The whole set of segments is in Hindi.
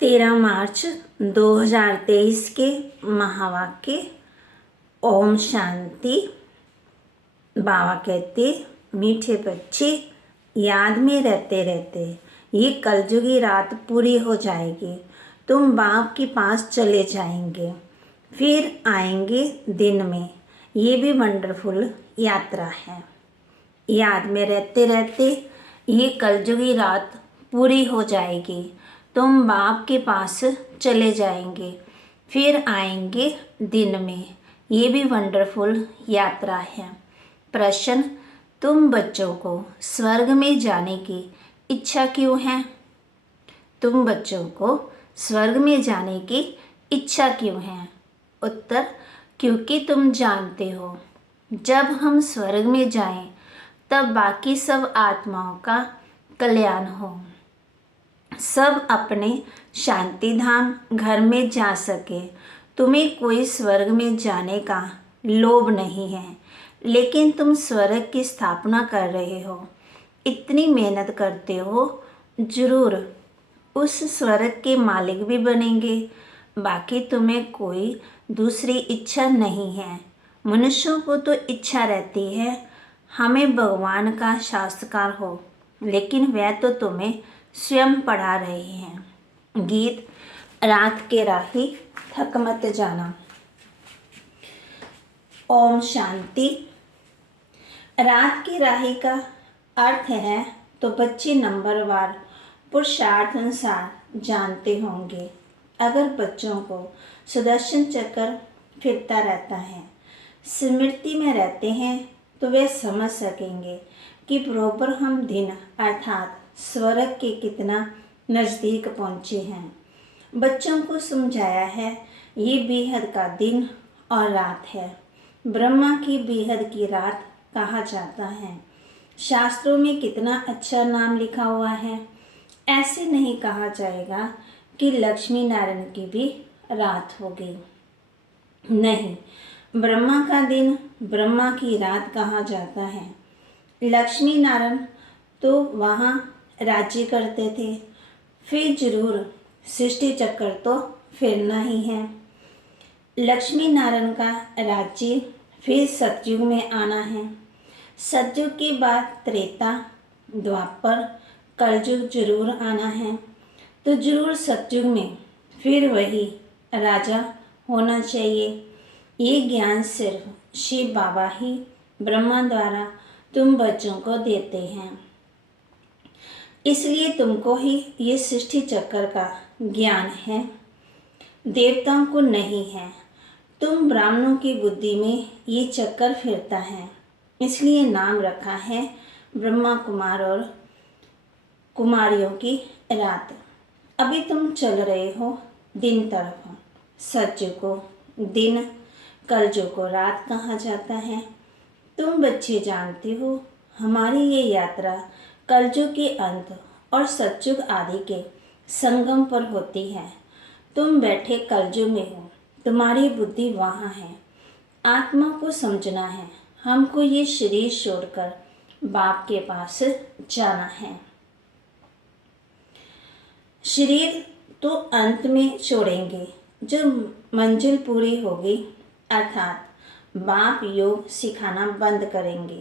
13 मार्च 2023 के महावाक्य। ओम शांति। बाबा कहते, मीठे बच्चे, याद में रहते रहते ये कलयुगी रात पूरी हो जाएगी। तुम बाप के पास चले जाएंगे, फिर आएंगे दिन में। ये भी वंडरफुल यात्रा है। याद में रहते रहते ये कलयुगी रात पूरी हो जाएगी। तुम बाप के पास चले जाएंगे, फिर आएंगे दिन में। ये भी वंडरफुल यात्रा है। प्रश्न, तुम बच्चों को स्वर्ग में जाने की इच्छा क्यों है? तुम बच्चों को स्वर्ग में जाने की इच्छा क्यों है? उत्तर, क्योंकि तुम जानते हो जब हम स्वर्ग में जाएं तब बाकी सब आत्माओं का कल्याण हो, सब अपने शांति धाम घर में जा सके। तुम्हें कोई स्वर्ग में जाने का लोभ नहीं है, लेकिन तुम स्वर्ग की स्थापना कर रहे हो, इतनी मेहनत करते हो, जरूर उस स्वर्ग के मालिक भी बनेंगे। बाकी तुम्हें कोई दूसरी इच्छा नहीं है। मनुष्यों को तो इच्छा रहती है हमें भगवान का साक्षात्कार हो, लेकिन वह तो तुम्हें स्वयं पढ़ा रहे हैं। गीत, रात के राही थक मत जाना। ओम शांति। रात की राही का अर्थ है तो बच्चे नंबरवार पुरुषार्थ अनुसार जानते होंगे। अगर बच्चों को सुदर्शन चक्र फिरता रहता है, स्मृति में रहते हैं, तो वे समझ सकेंगे कि बरोबर हम दिन अर्थात स्वर्ग के कितना नज़दीक पहुँचे हैं। बच्चों को समझाया है ये बेहद का दिन और रात है। ब्रह्मा की बेहद की रात कहा जाता है। शास्त्रों में कितना अच्छा नाम लिखा हुआ है। ऐसे नहीं कहा जाएगा कि लक्ष्मी नारायण की भी रात होगी। नहीं, ब्रह्मा का दिन ब्रह्मा की रात कहा जाता है। लक्ष्मी नारायण तो वहाँ राज्य करते थे, फिर जरूर सृष्टि चक्र तो फिरना ही है। लक्ष्मी नारायण का राज्य फिर सतयुग में आना है। सतयुग के बाद त्रेता, द्वापर, कलयुग जरूर आना है। तो जरूर सतयुग में फिर वही राजा होना चाहिए। ये ज्ञान सिर्फ शिव बाबा ही ब्रह्मा द्वारा तुम बच्चों को देते हैं, इसलिए तुमको ही ये सृष्टि चक्र का ज्ञान है, देवताओं को नहीं है। तुम ब्राह्मणों की बुद्धि में ये चक्कर फिरता है, इसलिए नाम रखा है ब्रह्मा कुमार और कुमारियों की रात। अभी तुम चल रहे हो दिन तरफ। सतयुग को दिन, कलयुग को रात कहा जाता है। तुम बच्चे जानते हो हमारी ये यात्रा कलयुग के अंत और सतयुग आदि के संगम पर होती है। तुम बैठे कलयुग में हो, तुम्हारी बुद्धि वहाँ है। आत्मा को समझना है, हमको ये शरीर छोड़कर बाप के पास जाना है। शरीर तो अंत में छोड़ेंगे, जो मंजिल पूरी होगी, अर्थात बाप योग सिखाना बंद करेंगे,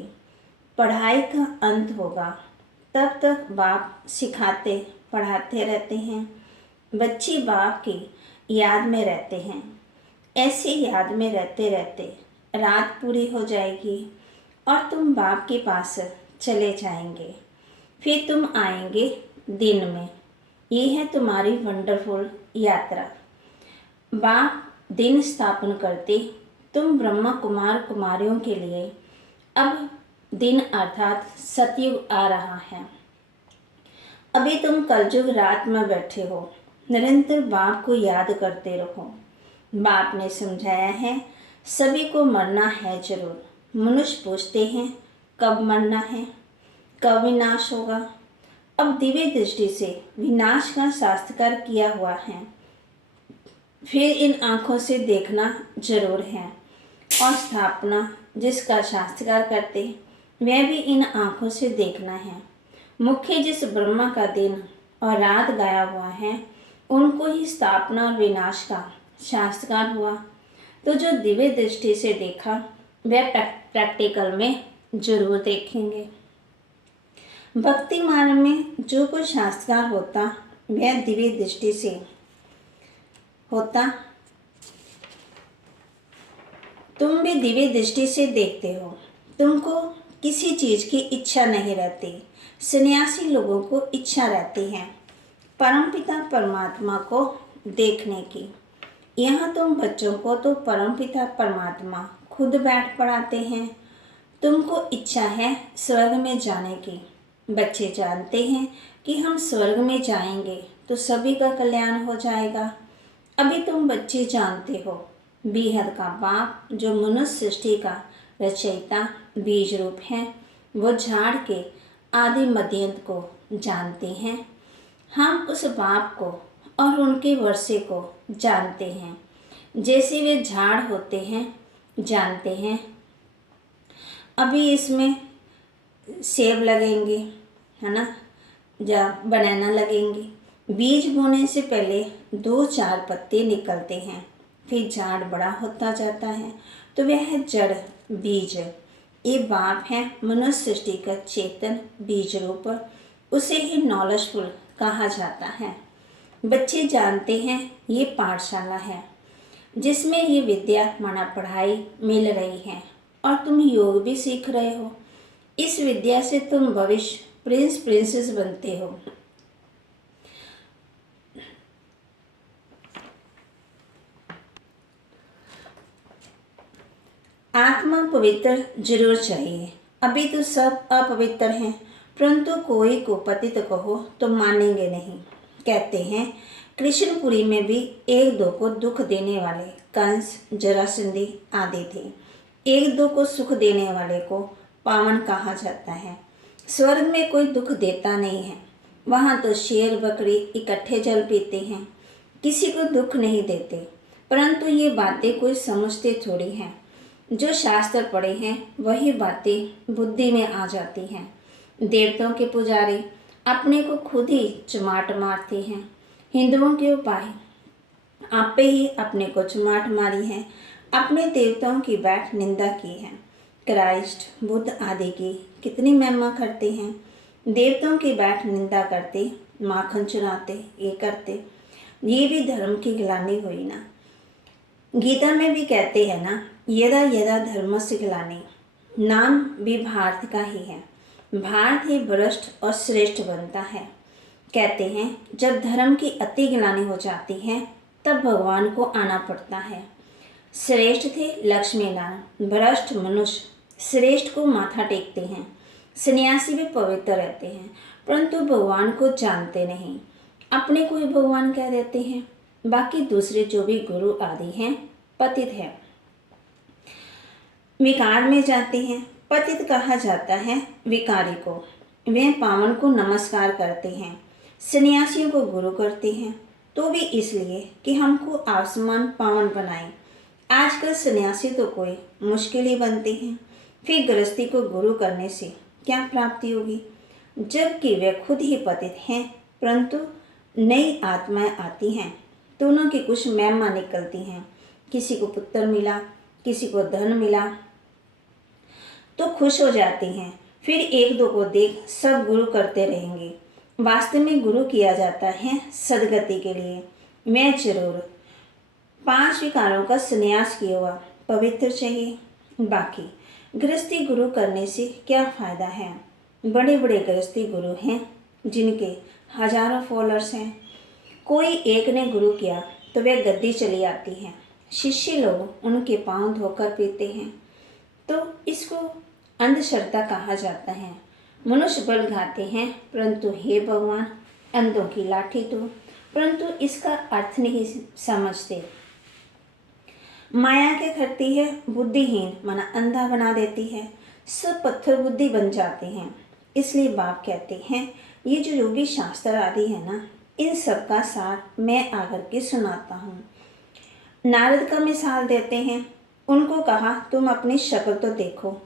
पढ़ाई का अंत होगा, तब तक बाप सिखाते पढ़ाते रहते हैं। बच्चे बाप की याद में रहते हैं। ऐसी याद में रहते रहते रात पूरी हो जाएगी और तुम बाप के पास चले जाएंगे, फिर तुम आएंगे दिन में। ये है तुम्हारी वंडरफुल यात्रा। बाप दिन स्थापन करते, तुम ब्रह्मा कुमार कुमारियों के लिए अब दिन अर्थात सतयुग आ रहा है। अभी तुम कलयुग रात में बैठे हो, निरंतर बाप को याद करते रहो। बाप ने समझाया है सभी को मरना है जरूर। मनुष्य पूछते हैं कब मरना है, कब विनाश होगा। अब दिव्य दृष्टि से विनाश का साक्षात्कार किया हुआ है, फिर इन आँखों से देखना जरूर है। और स्थापना जिसका साक्षात्कार करते, वह भी इन आँखों से देखना है। मुख्य जिस ब्रह्मा का दिन और रात गाया हुआ है, उनको ही स्थापना और विनाश का शास्त्रकार हुआ। तो जो दिव्य दृष्टि से देखा वह प्रैक्टिकल में जरूर देखेंगे। भक्ति मार्ग में जो कुछ शास्त्रकार होता वह दिव्य दृष्टि से होता। तुम भी दिव्य दृष्टि से देखते हो, तुमको किसी चीज की इच्छा नहीं रहती। सन्यासी लोगों को इच्छा रहती है परमपिता परमात्मा को देखने की। यहाँ तुम बच्चों को तो परमपिता परमात्मा खुद बैठ पढ़ाते हैं। तुमको इच्छा है स्वर्ग में जाने की। बच्चे जानते हैं कि हम स्वर्ग में जाएंगे तो सभी का कल्याण हो जाएगा। अभी तुम बच्चे जानते हो बेहद का बाप जो मनुष्य सृष्टि का रचयिता बीज रूप है, वो झाड़ के आदि मध्यंत को जानते हैं। हम उस बाप को और उनके वर्षे को जानते हैं, जैसे वे झाड़ होते हैं जानते हैं। अभी इसमें सेब लगेंगे, है ना, या बनाना लगेंगे। बीज बोने से पहले 2-4 पत्ते निकलते हैं, फिर झाड़ बड़ा होता जाता है तो वह है जड़ बीज। ये बाप है मनुष्य सृष्टि का चेतन बीज रूप, उसे ही नॉलेजफुल कहा जाता है। बच्चे जानते हैं ये पाठशाला है जिसमें ये विद्या माना पढ़ाई मिल रही है और तुम योग भी सीख रहे हो। इस विद्या से तुम भविष्य प्रिंस प्रिंसेस बनते हो। आत्मा पवित्र जरूर चाहिए। अभी तो सब अपवित्र हैं, परंतु कोई को पतित कहो तो मानेंगे नहीं। कहते हैं कृष्णपुरी में भी 1-2 को दुख देने वाले कंस जरासंधी आदि थे। 1-2 को सुख देने वाले को पावन कहा जाता है। स्वर्ग में कोई दुख देता नहीं है, वहाँ तो शेर बकरी इकट्ठे जल पीते हैं, किसी को दुख नहीं देते। परंतु ये बातें कोई समझते थोड़ी हैं। जो शास्त्र पढ़े हैं वही बातें बुद्धि में आ जाती हैं। देवताओं के पुजारी अपने को खुद ही चमाट मारते हैं। हिंदुओं के उपाय आपे ही अपने को चमाट मारी है, अपने देवताओं की बैठ निंदा की है। क्राइस्ट बुद्ध आदि की कितनी महिमा करते हैं। देवताओं की बैठ निंदा करते, माखन चुराते, ये करते, ये भी धर्म की गिलानी हुई ना। गीता में भी कहते हैं ना, यदा यदा धर्मस्य ग्लानि, नाम भी भारत का ही है। भारत ही भ्रष्ट और श्रेष्ठ बनता है। कहते हैं जब धर्म की अति ग्लानि हो जाती है तब भगवान को आना पड़ता है। श्रेष्ठ थे लक्ष्मी नारायण, भ्रष्ट मनुष्य श्रेष्ठ को माथा टेकते हैं। सन्यासी भी पवित्र रहते हैं परंतु भगवान को जानते नहीं, अपने को ही भगवान कह देते हैं। बाकी दूसरे जो भी गुरु आदि हैं पतित हैं, विकार में जाते हैं। पतित कहा जाता है विकारी को। वे पावन को नमस्कार करते हैं, सन्यासियों को गुरु करते हैं, तो भी इसलिए कि हमको आसमान पावन बनाए। आजकल सन्यासी तो कोई मुश्किल ही बनते हैं, फिर गृहस्थी को गुरु करने से क्या प्राप्ति होगी, जबकि वे खुद ही पतित हैं। परंतु नई आत्माएं आती हैं, दोनों की कुछ महिमा निकलती हैं। किसी को पुत्र मिला, किसी को धन मिला तो खुश हो जाते हैं, फिर 1-2 को देख सब गुरु करते रहेंगे। वास्तव में गुरु किया जाता है सदगति के लिए। मैं जरूर 5 विकारों का संन्यास किया हुआ पवित्र चाहिए। बाकी गृहस्थी गुरु करने से क्या फ़ायदा है। बड़े बड़े गृहस्थी गुरु हैं जिनके हजारों फॉलोअर्स हैं। कोई एक ने गुरु किया तो वह गद्दी चली आती है, शिष्य लोग उनके पांव धोकर पीते हैं, तो इसको अंधश्रद्धा कहा जाता है। मनुष्य बल घाते हैं परंतु हे भगवान अंधों की लाठी दो, परंतु इसका अर्थ नहीं समझते। माया क्या करती है, बुद्धिहीन माना अंधा बना देती है, सब पत्थर बुद्धि बन जाते हैं। इसलिए बाप कहते हैं ये जो योगी शास्त्र आदि है ना, इन सब का सार मैं आकर के सुनाता हूँ। नारद का मिसाल देते हैं, उनको कहा तुम अपनी शक्ल तो देखो,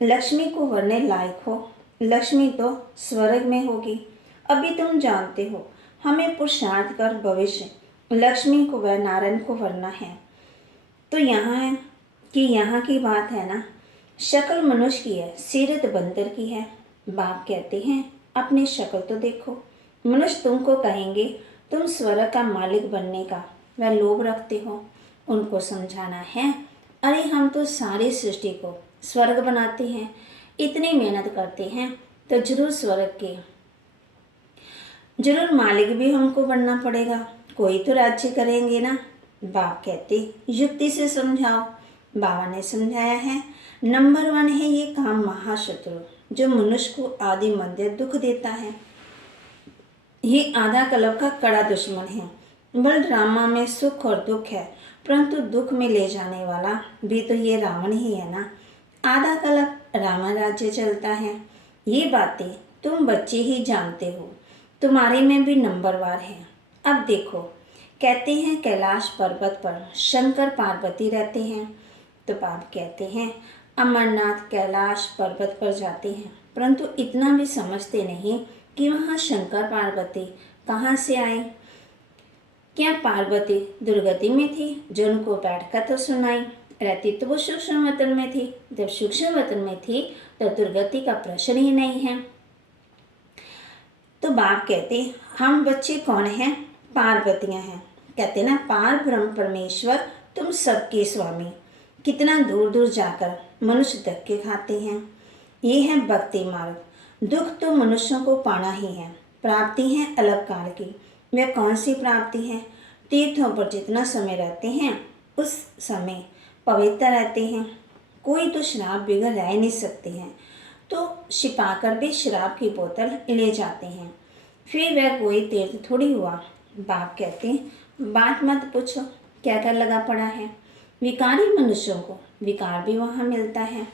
लक्ष्मी को वरने लायक हो, लक्ष्मी तो स्वर्ग में होगी। अभी तुम जानते हो हमें पुरुषार्थ कर भविष्य लक्ष्मी को व नारायण को वरना है। तो यहाँ की बात है ना, शक्ल मनुष्य की है, सीरत बंदर की है। बाप कहते हैं अपनी शक्ल तो देखो। मनुष्य तुमको कहेंगे तुम स्वर्ग का मालिक बनने का वह लोभ रखते हो। उनको समझाना है, अरे हम तो सारी सृष्टि को स्वर्ग बनाते हैं, इतनी मेहनत करते हैं, तो जरूर स्वर्ग के जरूर मालिक भी हमको बनना पड़ेगा, कोई तो राज्य करेंगे ना। बाप कहते युक्ति से समझाओ। बाबा ने समझाया है, नंबर 1 है ये काम महाशत्रु, जो मनुष्य को आदि मध्य दुख देता है। ये आधा कल्प का कड़ा दुश्मन है। बल ड्रामा में सुख और दुख है, परंतु दुख में ले जाने वाला भी तो ये रावण ही है ना। आधा कल्प रावण राज्य चलता है। ये बातें तुम बच्चे ही जानते हो, तुम्हारे में भी नंबरवार है। अब देखो, कहते हैं कैलाश पर्वत पर शंकर पार्वती रहते हैं। तो बाप कहते हैं अमरनाथ कैलाश पर्वत पर जाते हैं, परंतु इतना भी समझते नहीं कि वहाँ शंकर पार्वती कहाँ से आए। क्या पार्वती दुर्गति में थी जो उनको बैठकर तो सुनाई, रहती तो वो सूक्ष्म वतन में थी। जब सूक्ष्म वतन में थी तो दुर्गति का प्रश्न ही नहीं है। तो बाप कहते हम बच्चे कौन हैं? पार्वतियाँ हैं। कहते ना पार ब्रह्म परमेश्वर तुम सबके स्वामी। कितना दूर दूर जाकर मनुष्य धक्के खाते हैं। ये है भक्ति मार्ग। दुख तो मनुष्यों को पाना ही है। प्राप्ति है अलग काल की। वह कौन सी प्राप्ति है? तीर्थों पर जितना समय रहते हैं उस समय पवित्र रहते हैं। कोई तो शराब बिगड़ रह नहीं सकते हैं, तो छिपाकर भी शराब की बोतल ले जाते हैं। फिर वह कोई तीर्थ थोड़ी हुआ। बाप कहते हैं बात मत पूछो, क्या कर लगा पड़ा है। विकारी मनुष्यों को विकार भी वहाँ मिलता है।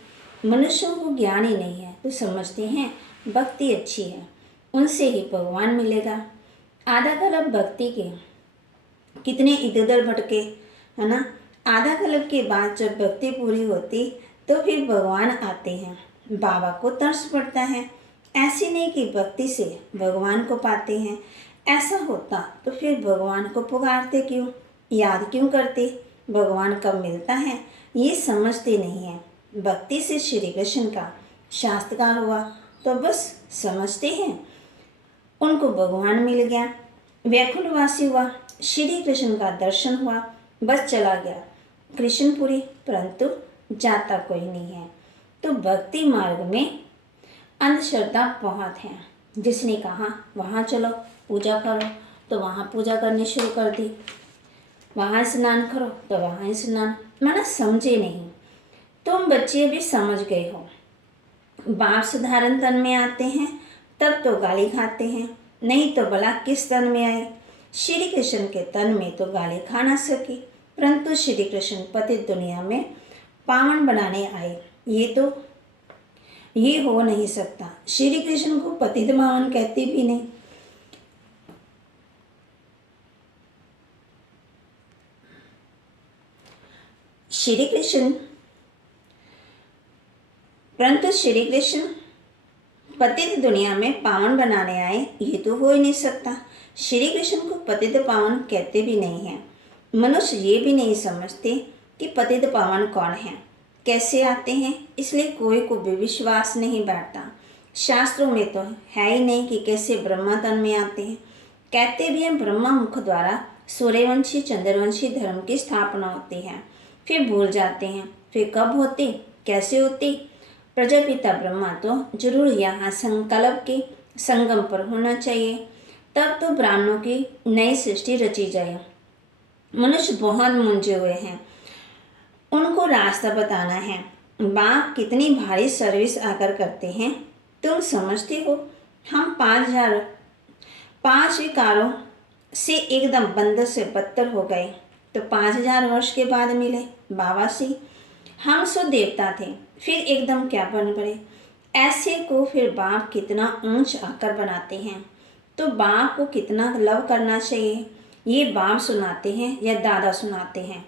मनुष्यों को ज्ञान ही नहीं है तो समझते हैं भक्ति अच्छी है, उनसे ही भगवान मिलेगा। आधा कल्प भक्ति के कितने इधर उधर भटके, है ना। आधा कल्प के बाद जब भक्ति पूरी होती तो फिर भगवान आते हैं। बाबा को तरस पड़ता है। ऐसी नहीं कि भक्ति से भगवान को पाते हैं। ऐसा होता तो फिर भगवान को पुकारते क्यों, याद क्यों करते। भगवान कब मिलता है ये समझते नहीं हैं। भक्ति से श्री कृष्ण का शास्त्रकार हुआ तो बस समझते हैं उनको भगवान मिल गया, वैकुंठवासी हुआ, श्री कृष्ण का दर्शन हुआ, बस चला गया कृष्णपुरी, परंतु जाता कोई नहीं है। तो भक्ति मार्ग में अंधश्रद्धा बहुत है। जिसने कहा वहाँ चलो पूजा करो तो वहाँ पूजा करनी शुरू कर दी, वहाँ स्नान करो तो वहाँ स्नान, माना समझे नहीं। तुम बच्चे भी समझ गए हो। बाप साधारण तन में आते हैं तब तो गाली खाते हैं, नहीं तो भला किस तन में आए। श्री कृष्ण के तन में तो गाली खा ना सके, परंतु श्री कृष्ण पतित दुनिया में पावन बनाने आए। ये हो नहीं सकता। श्री कृष्ण को पतित पावन कहते भी नहीं। श्री कृष्ण परंतु श्री कृष्ण पतित दुनिया में पावन बनाने आए, ये तो हो ही नहीं सकता। श्री कृष्ण को पतित पावन कहते भी नहीं हैं। मनुष्य ये भी नहीं समझते कि पतित पावन कौन है, कैसे आते हैं, इसलिए कोई को भी विश्वास नहीं बैठता। शास्त्रों में तो है ही नहीं कि कैसे ब्रह्मा तन में आते हैं। कहते भी हैं ब्रह्मा मुख द्वारा सूर्यवंशी चंद्रवंशी धर्म की स्थापना होती है, फिर भूल जाते हैं। फिर कब होती, कैसे होती। प्रजापिता ब्रह्मा तो जरूर यहाँ संकल्प के संगम पर होना चाहिए, तब तो ब्राह्मणों की नई सृष्टि रची जाए। मनुष्य बहुत मुंझे हुए हैं, उनको रास्ता बताना है। बाप कितनी भारी सर्विस आकर करते हैं, तुम समझते हो। हम 5 विकारों से एकदम बंदर से बदतर हो गए तो 5000 वर्ष के बाद मिले बाबा से। हम सो देवता थे, फिर एकदम क्या बन पड़े। ऐसे को फिर बाप कितना ऊंच आकर बनाते हैं, तो बाप को कितना लव करना चाहिए। ये बाप सुनाते हैं या दादा सुनाते हैं,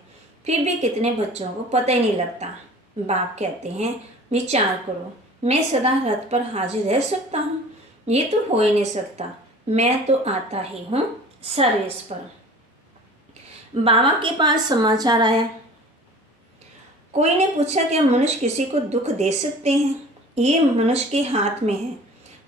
फिर भी कितने बच्चों को पता ही नहीं लगता। बाप कहते हैं विचार करो, मैं सदा रथ पर हाजिर रह सकता हूँ, ये तो हो ही नहीं सकता। मैं तो आता ही हूँ सर्विस पर। बाबा के पास समाचार आया। कोई ने पूछा क्या मनुष्य किसी को दुख दे सकते हैं? ये मनुष्य के हाथ में है।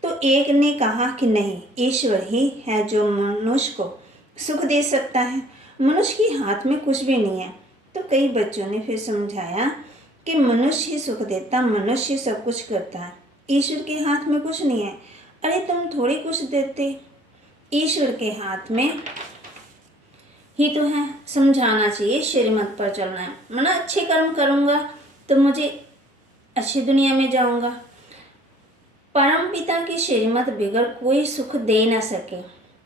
तो एक ने कहा कि नहीं, ईश्वर ही है जो मनुष्य को सुख दे सकता है, मनुष्य के हाथ में कुछ भी नहीं है। तो कई बच्चों ने फिर समझाया कि मनुष्य ही सुख देता, मनुष्य ही सब कुछ करता है, ईश्वर के हाथ में कुछ नहीं है। अरे तुम थोड़ी कुछ देते, ईश्वर के हाथ में ही तो है। समझाना चाहिए, श्रीमत पर चलना है। मैं अच्छे कर्म करूँगा तो मुझे अच्छी दुनिया में जाऊँगा। परम पिता की श्रीमत बिगड़ कोई सुख दे ना सके।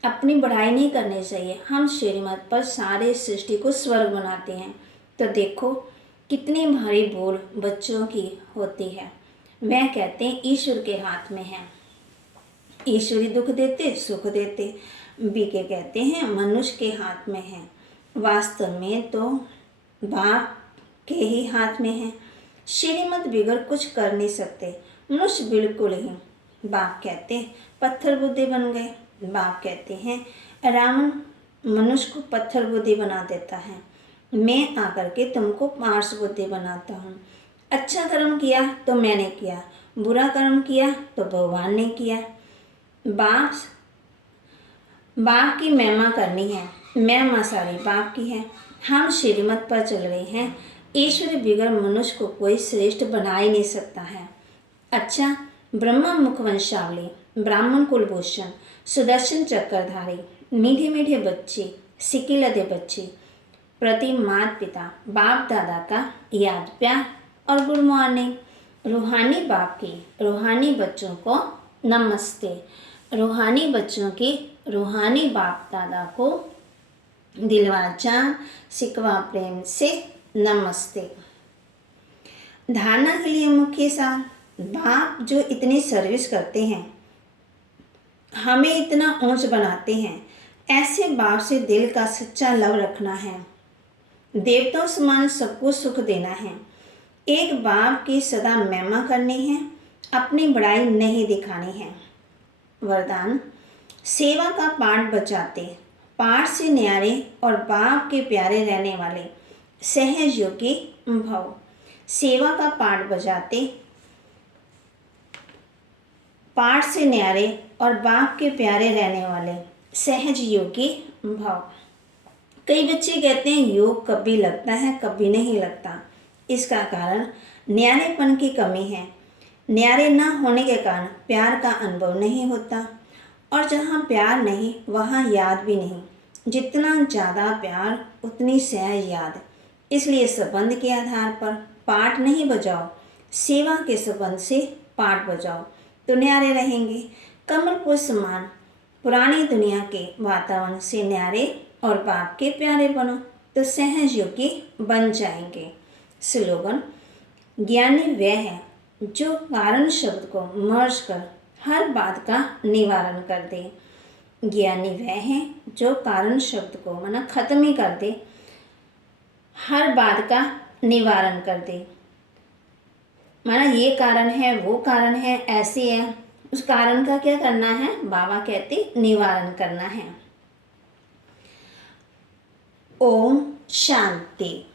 अपनी बढ़ाई नहीं करनी चाहिए। हम श्रीमत पर सारे सृष्टि को स्वर्ग बनाते हैं। तो देखो कितनी भारी बोल बच्चों की होती है। वह कहते हैं ईश्वर के हाथ में है, ईश्वरी दुख देते सुख देते। बीके कहते हैं मनुष्य के हाथ में है। वास्तव में तो बाप के ही हाथ में है। श्रीमत बिगड़ कुछ कर नहीं सकते मनुष्य, बिल्कुल ही। बाप कहते हैं पत्थर बुद्धि बन गए। बाप कहते हैं रावण मनुष्य को पत्थर बुद्धि बना देता है, मैं आकर के तुमको पार्श बुद्धि बनाता हूँ। अच्छा कर्म किया तो मैंने किया, बुरा कर्म किया तो भगवान ने किया। बाप की महिमा करनी है, महिमा सारी बाप की है। हम श्रीमत पर चल रहे हैं। ईश्वर बिगड़ मनुष्य को कोई श्रेष्ठ बना ही नहीं सकता है। अच्छा, ब्रह्मा मुखवंशावली, ब्राह्मण कुलभूषण, सुदर्शन चक्रधारी, मीठे मीठे बच्चे, सिकिलदे बच्चे प्रति माता पिता बाप दादा का याद प्यार और गुड मॉर्निंग। रूहानी बाप की रूहानी बच्चों को नमस्ते। रूहानी बच्चों की रूहानी बाप दादा को दिलवाचा सिकवा प्रेम से नमस्ते। धारणा के लिए मुख्य सार, बाप जो इतनी सर्विस करते हैं, हमें इतना ऊंच बनाते हैं, ऐसे बाप से दिल का सच्चा लव रखना है। देवताओं समान सबको सुख देना है। एक बाप की सदा महिमा करनी है, अपनी बड़ाई नहीं दिखानी है। वरदान, सेवा का पाठ बचाते, पाठ से न्यारे और बाप के प्यारे रहने वाले, सहज योगी भव। सेवा का पाठ बजाते, पाठ से न्यारे और बाप के प्यारे रहने वाले, सहज योगी भव। कई बच्चे कहते हैं योग कभी लगता है कभी नहीं लगता। इसका कारण न्यारेपन की कमी है। न्यारे न होने के कारण प्यार का अनुभव नहीं होता, और जहाँ प्यार नहीं वहाँ याद भी नहीं। जितना ज़्यादा प्यार उतनी सहज याद। इसलिए संबंध के आधार पर पाठ नहीं बजाओ, सेवा के संबंध से पाठ बजाओ तो न्यारे रहेंगे। कमल पुष्प समान पुरानी दुनिया के वातावरण से न्यारे और बाप के प्यारे बनो तो सहज योगी बन जाएंगे। स्लोगन, ज्ञानी वह है जो कारण शब्द को मर्ज कर हर बात का निवारण कर दे। ज्ञानी वह है जो कारण शब्द को माना खत्म ही कर दे, हर बात का निवारण कर दे। माना ये कारण है वो कारण है ऐसे है, उस कारण का क्या करना है? बाबा कहते निवारण करना है। ओम शांति।